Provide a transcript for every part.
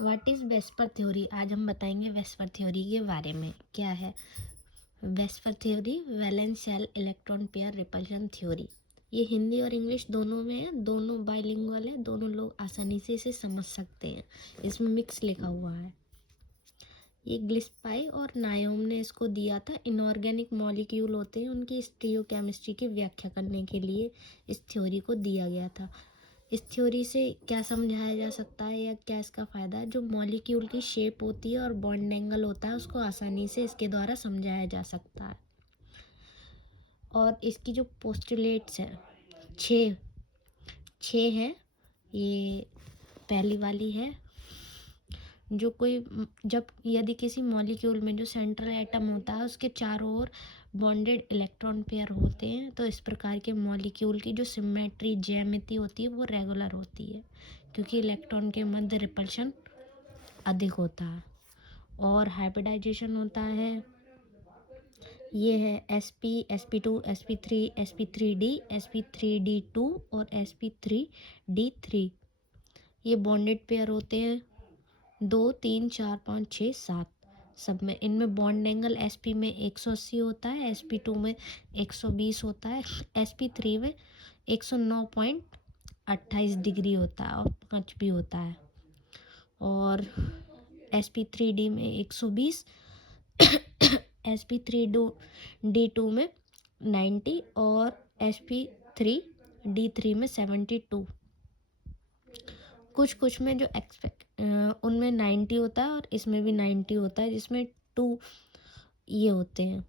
What is VSEPR theory. आज हम बताएंगे वेस्पर थ्योरी के बारे में। क्या है VSEPR theory? Valence shell electron pair repulsion theory. ये हिंदी और इंग्लिश दोनों में है, दोनों बाइलिंगुअल है, दोनों लोग आसानी से इसे समझ सकते हैं। इसमें मिक्स लिखा हुआ है। ये ग्लिस्पाई और नायोम ने इसको दिया था। इनऑर्गेनिक मॉलिक्यूल होते हैं, उनकी स्टीरियोकेमिस्ट्री की व्याख्या करने के लिए इस थ्योरी को दिया गया था। इस थ्योरी से क्या समझाया जा सकता है या क्या इसका फ़ायदा है? जो मॉलिक्यूल की शेप होती है और बॉन्ड एंगल होता है, उसको आसानी से इसके द्वारा समझाया जा सकता है। और इसकी जो पोस्टुलेट्स हैं, छः छः हैं। ये पहली वाली है, जो कोई जब यदि किसी मॉलिक्यूल में जो सेंट्रल एटम होता है उसके चारों ओर बॉन्डेड इलेक्ट्रॉन पेयर होते हैं, तो इस प्रकार के मॉलिक्यूल की जो सिमेट्री ज्यामिति होती है वो रेगुलर होती है, क्योंकि इलेक्ट्रॉन के मध्य रिपल्शन अधिक होता है। और हाइब्रिडाइजेशन होता है, ये है sp2 sp3 sp3d sp3d2 और sp3d3। ये बॉन्डेड पेयर होते हैं 2 3 4 5 6 7 सब में। इनमें बॉन्ड एंगल sp में 180 होता है, sp2 में 120 होता है, sp3 में 109.28 डिग्री होता है और 5 भी होता है। और sp3d में 120, sp3d2 में 90 और sp3d3 में 72। कुछ में जो उनमें 90 होता है और इसमें भी 90 होता है, जिसमें 2 ये होते हैं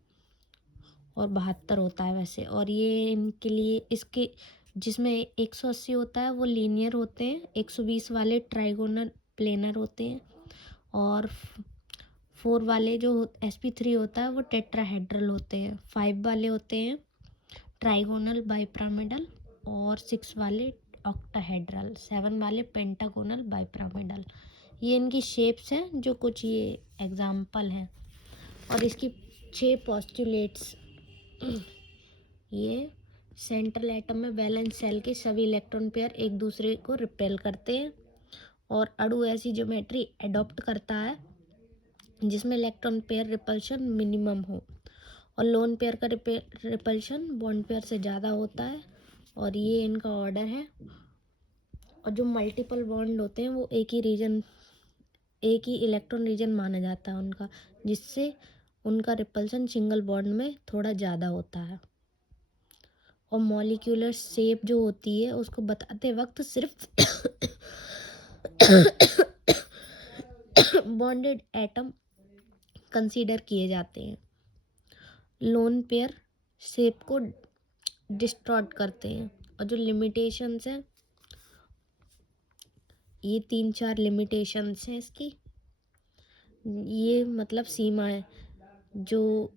और 72 होता है वैसे। और ये इनके लिए इसके जिसमें 180 होता है वो लीनियर होते हैं, 120 वाले ट्राइगोनल प्लेनर होते हैं, और 4 वाले जो sp3 होता है वो टेट्राहेड्रल होते हैं, 5 वाले होते हैं ट्राइगोनल बाइपिरामिडल, और 6 वाले ऑक्टाहेड्रल, 7 वाले पेंटागोनल बाइपिरामिडल। ये इनकी शेप्स हैं, जो कुछ ये एग्जाम्पल हैं। और इसकी 6 पोस्टुलेट्स। ये सेंट्रल एटम में वैलेंस शेल के सभी इलेक्ट्रॉन पेयर एक दूसरे को रिपेल करते हैं, और अणु ऐसी ज्योमेट्री एडॉप्ट करता है जिसमें इलेक्ट्रॉन पेयर रिपल्शन मिनिमम हो, और लोन पेयर का रिपल्शन बॉन्ड पेयर से ज़्यादा होता है। और ये इनका ऑर्डर है। और जो मल्टीपल बॉन्ड होते हैं वो एक ही इलेक्ट्रॉन रीजन माना जाता है उनका, जिससे उनका रिपल्शन सिंगल बॉन्ड में थोड़ा ज़्यादा होता है। और मॉलिक्यूलर शेप जो होती है उसको बताते वक्त सिर्फ बॉन्डेड एटम कंसीडर किए जाते हैं। लोन पेयर शेप को डिस्टॉर्ट करते हैं। और जो लिमिटेशंस हैं, ये 3-4 लिमिटेशंस हैं इसकी। ये मतलब सीमा है, जो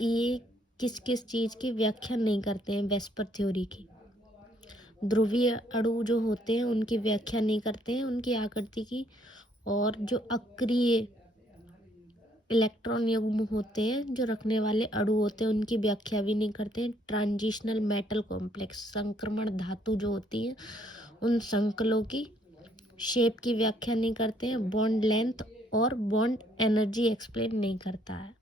ये किस किस चीज़ की व्याख्या नहीं करते हैं वेस्पर थ्योरी की। ध्रुवीय अणु जो होते हैं उनकी व्याख्या नहीं करते हैं, उनकी आकृति की। और जो अक्रिय इलेक्ट्रॉन युग्म होते हैं, जो रखने वाले अणु होते हैं, उनकी व्याख्या भी नहीं करते हैं। ट्रांजिशनल मेटल कॉम्प्लेक्स, संक्रमण धातु जो होती हैं, उन संकलों की शेप की व्याख्या नहीं करते हैं। बॉन्ड लेंथ और बॉन्ड एनर्जी एक्सप्लेन नहीं करता है।